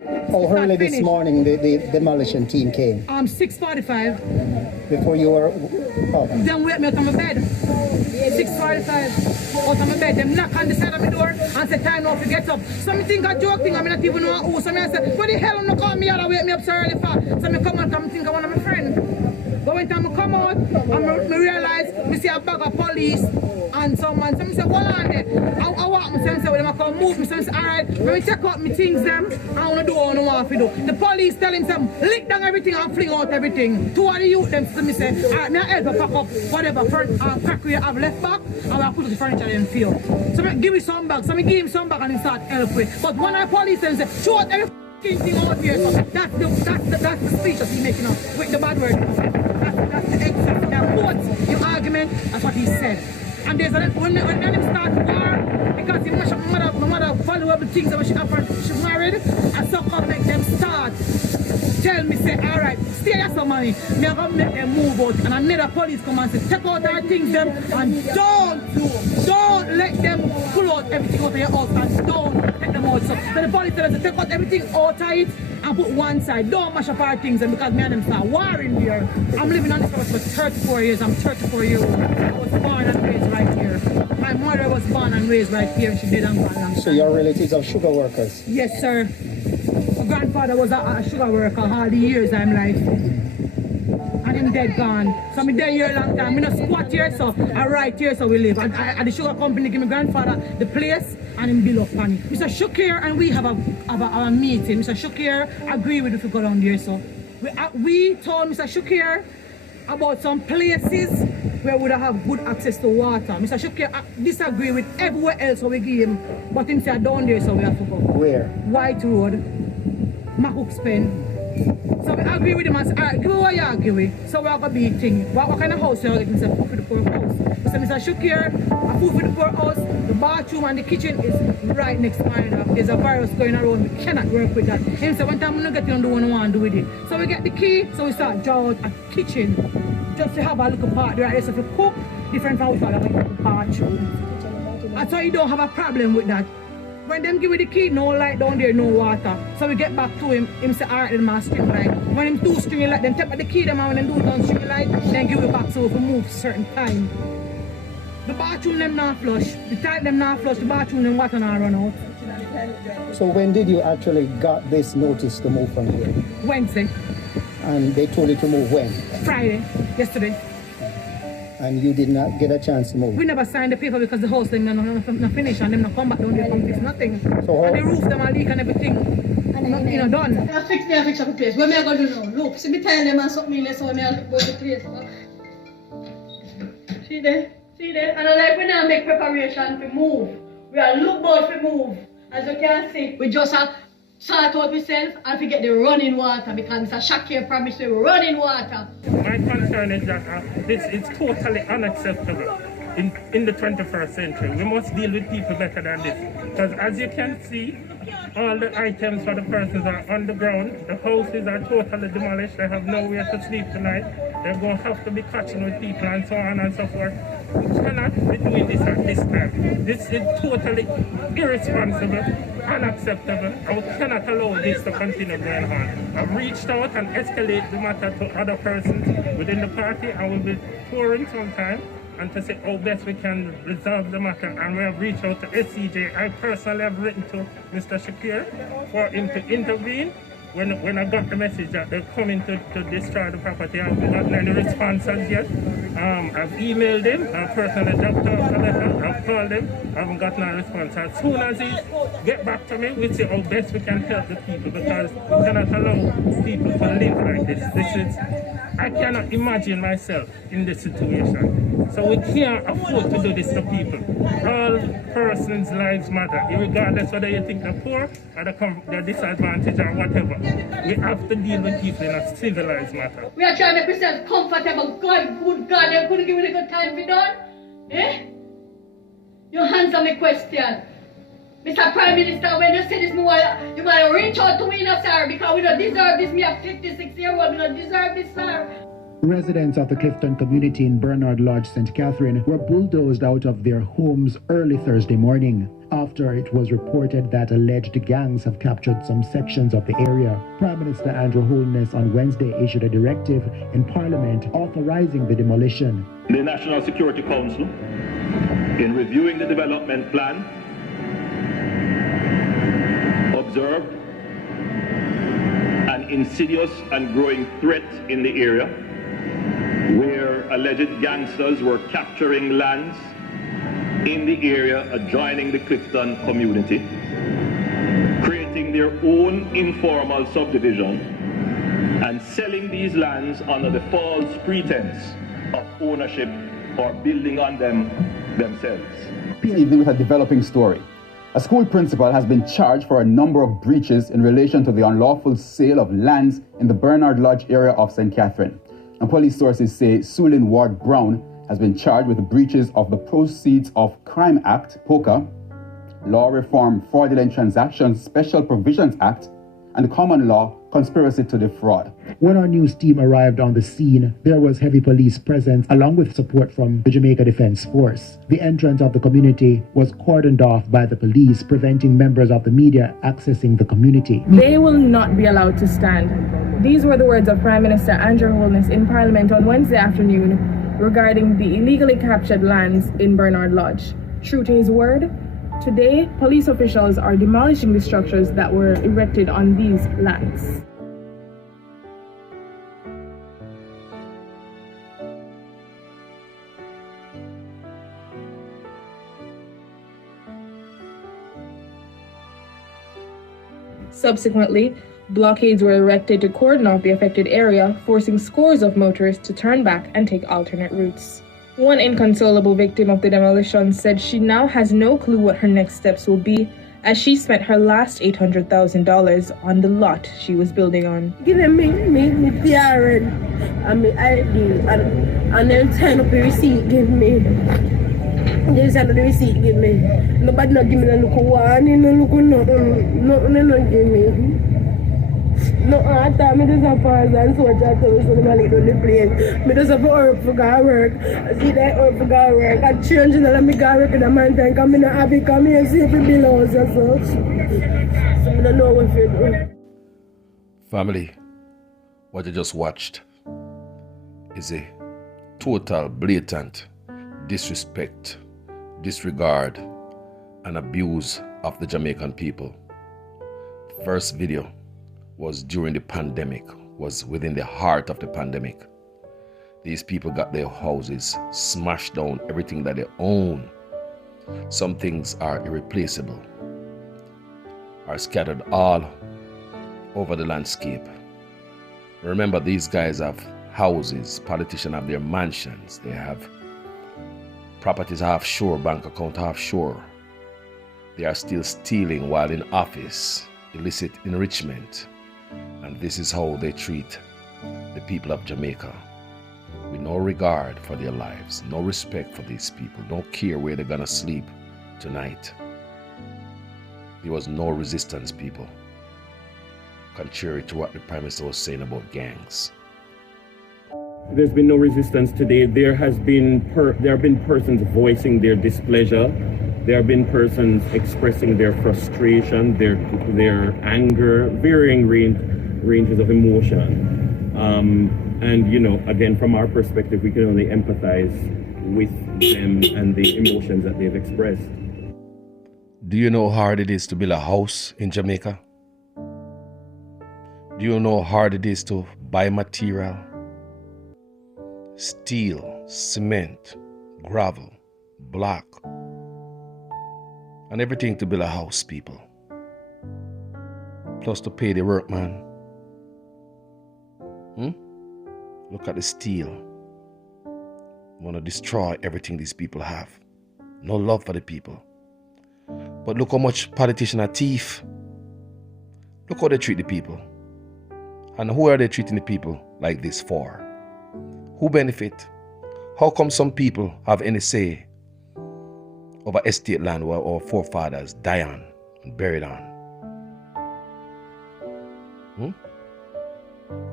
How early this morning the demolition team came? 6:45. Before you were up? Them wake me out of my bed. 6:45. Out of my bed. Them knock on the side of my door and say time now to get up. So me think a joke thing, I mean not even know who. So me I say, what the hell no call me out and wake me up so early for? So me come out and think of one of my friends. But when time I come out, I realize me see a bag of police and someone. So I say, hold on there. I walk myself, say, well, them come move me. So I say, alright, when me check out my things them, I want to do what I want to do. The police tell him some lick down everything and fling out everything. Two of the youth them to me say, alright, me help her pack up whatever crackery I have left back, and I put the furniture in field. So me give me some bags. So me give him some bag and he start help with. But one of the police them say, show out every thing out here. So that's the speech that he's making up with the bad word. That's the exact quote, your argument, that's what he said. And there's when them start war, because he must have my mother valuable things that she happened, she's married, and so come make them start. Tell me, say, alright, stay here some money. Me are gonna make them move out. And another police come and say, take out their things them and don't let them pull out everything out of your house and don't take them out. So the police tell us to take out everything out of it and put one side. Don't mash up our things and because me and them start warring here. I'm living on this house for 34 years. I'm 34 years old. I was born and raised right here. My mother was born and raised right here and she did and gone. So your relatives are sugar workers? Yes, sir. My grandfather was a sugar worker all the years I'm like. And him dead gone. So I'm there here a long time. I'm not squat here, so I right here, so we live. At the sugar company give my grandfather the place and him bill up on it. Mr. Shukir and we have a meeting. Mr. Shukir agree with if we go down there, so. We told Mr. Shukir about some places where we would have good access to water. Mr. Shukir disagree with everywhere else so we give him, but him say down there, so we have to go. Where? White Road, Mahooks Pen. So we agree with him and say, alright, give me what you agree with. So we're going to be thinking, what kind of house you get? He said, food for the poor house. So Mr. Shukir, a food for the poor house, the bathroom and the kitchen is right next to mine. There's a virus going around, we cannot work with that. He said, one time I'm not getting on the one I want to do with it. So we get the key, so we start draw out a kitchen. Just to have a little part there, so if you cook, different from how you have a bathroom. That's why you don't have a problem with that. When them give me the key, no light down there, no water. So we get back to him say, alright, then my string light. When him do string light, then take back the key them and when them do down string light, then give it back so we move certain time. The bathroom them not flush, the toilet them not flush, the bathroom them water not run out. So when did you actually got this notice to move from here? Wednesday. And they told you to move when? Friday, yesterday. And you did not get a chance to move? We never signed the paper because the house them not finished and them not come back down there come fix nothing. So and the roof them are leak and everything. Nothing done. I fix up the place. What am I going to do now? Look, see me tell them and something less so I go to the place. See there? See there? And I like when I make preparation to move. We are look about to move. As you can see, we just have sort out ourselves and we get the running water because Mr. Shakir promised you running water. My concern is that this is totally unacceptable in the 21st century. We must deal with people better than this. Because as you can see, all the items for the persons are on the ground. The houses are totally demolished. They have nowhere to sleep tonight. They're going to have to be catching with people and so on and so forth. We cannot be doing this at this time. This is totally irresponsible, unacceptable, and we cannot allow this to continue going on. I've reached out and escalated the matter to other persons within the party and we'll be touring sometime and to say how best we can resolve the matter. And we have reached out to SCJ. I personally have written to Mr. Shakir for him to intervene. When I got the message that they're coming to destroy the property, I haven't gotten any responses yet. I've emailed him, I've personally dropped off a letter, I've called him, I haven't gotten a response. As soon as he get back to me, we'll see how best we can help the people because we cannot allow people to live like this. I cannot imagine myself in this situation. So we can't afford to do this to people. All persons' lives matter, regardless whether you think they're poor or they're disadvantaged or whatever. We have to deal with people in a civilized manner. We are trying to make ourselves comfortable. God, good God, they couldn't give me a good time for done. Eh? Your answer my question. Mr. Prime Minister, when you say this, you might reach out to me, sir, because we don't deserve this. Me a 56-year-old, we don't deserve this, sir. Residents of the Clifton community in Bernard Lodge, St. Catherine, were bulldozed out of their homes early Thursday morning after it was reported that alleged gangs have captured some sections of the area. Prime Minister Andrew Holness on Wednesday issued a directive in Parliament authorizing the demolition. The National Security Council, in reviewing the development plan, observed an insidious and growing threat in the area where alleged gangsters were capturing lands in the area adjoining the Clifton community, creating their own informal subdivision and selling these lands under the false pretense of ownership or building on them themselves. Evening with a developing story. A school principal has been charged for a number of breaches in relation to the unlawful sale of lands in the Bernard Lodge area of St. Catherine. And police sources say Sulin Ward Brown has been charged with the breaches of the Proceeds of Crime Act, POCA, Law Reform Fraudulent Transactions Special Provisions Act, and Common Law Conspiracy to Defraud. When our news team arrived on the scene, there was heavy police presence along with support from the Jamaica Defence Force. The entrance of the community was cordoned off by the police, preventing members of the media accessing the community. They will not be allowed to stand. These were the words of Prime Minister Andrew Holness in Parliament on Wednesday afternoon regarding the illegally captured lands in Bernard Lodge. True to his word, today, police officials are demolishing the structures that were erected on these lands. Subsequently, blockades were erected to cordon off the affected area, forcing scores of motorists to turn back and take alternate routes. One inconsolable victim of the demolition said she now has no clue what her next steps will be, as she spent her last $800,000 on the lot she was building on. Give me PRN and my ID and then sign up the receipt give me. They sign up the receipt give me. Nobody not give me no look one, no look no give me. No, I thought me just have pause and so I told me so I lay down the plane. Me just have to work for God work. I see that work for God work. I change and let me go work in the mountain because I not happy come here and see if it belongs or so. So I don't know what to do. Family, what you just watched is a total, blatant disrespect, disregard, and abuse of the Jamaican people. First video was during the pandemic, was within the heart of the pandemic. These people got their houses smashed down, everything that they own. Some things are irreplaceable, are scattered all over the landscape. Remember, these guys have houses, politicians have their mansions, they have properties offshore, bank account offshore. They are still stealing while in office, illicit enrichment. And this is how they treat the people of Jamaica, with no regard for their lives, no respect for these people, no care where they're gonna sleep tonight. There was no resistance, people, contrary to what the Prime Minister was saying about gangs. There's been no resistance today. There have been persons voicing their displeasure. There have been persons expressing their frustration, their anger, varying ranges of emotion. And you know, again, from our perspective, we can only empathize with them and the emotions that they've expressed. Do you know how hard it is to build a house in Jamaica? Do you know how hard it is to buy material? Steel, cement, gravel, block, and everything to build a house, people. Plus to pay the workman. Look at the steel. Want to destroy everything these people have. No love for the people. But look how much politicians are thief. Look how they treat the people. And who are they treating the people like this for? Who benefit? How come some people have any say over estate land where our forefathers die on and buried on?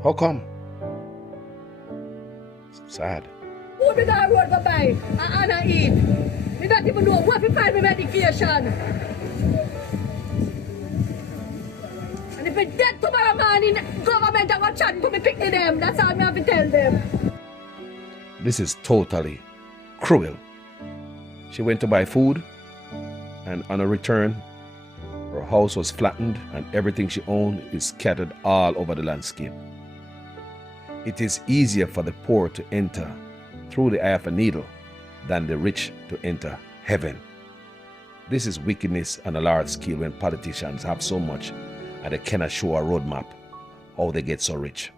How come? Sad. Food me that road go buy and I eat. Me not even know what to find me medication. And if it dead tomorrow morning, government I will chat to me pick them. That's all me have to tell them. This is totally cruel. She went to buy food, and on her return, her house was flattened and everything she owned is scattered all over the landscape. It is easier for the poor to enter through the eye of a needle than the rich to enter heaven. This is wickedness on a large scale when politicians have so much and they cannot show a roadmap how they get so rich.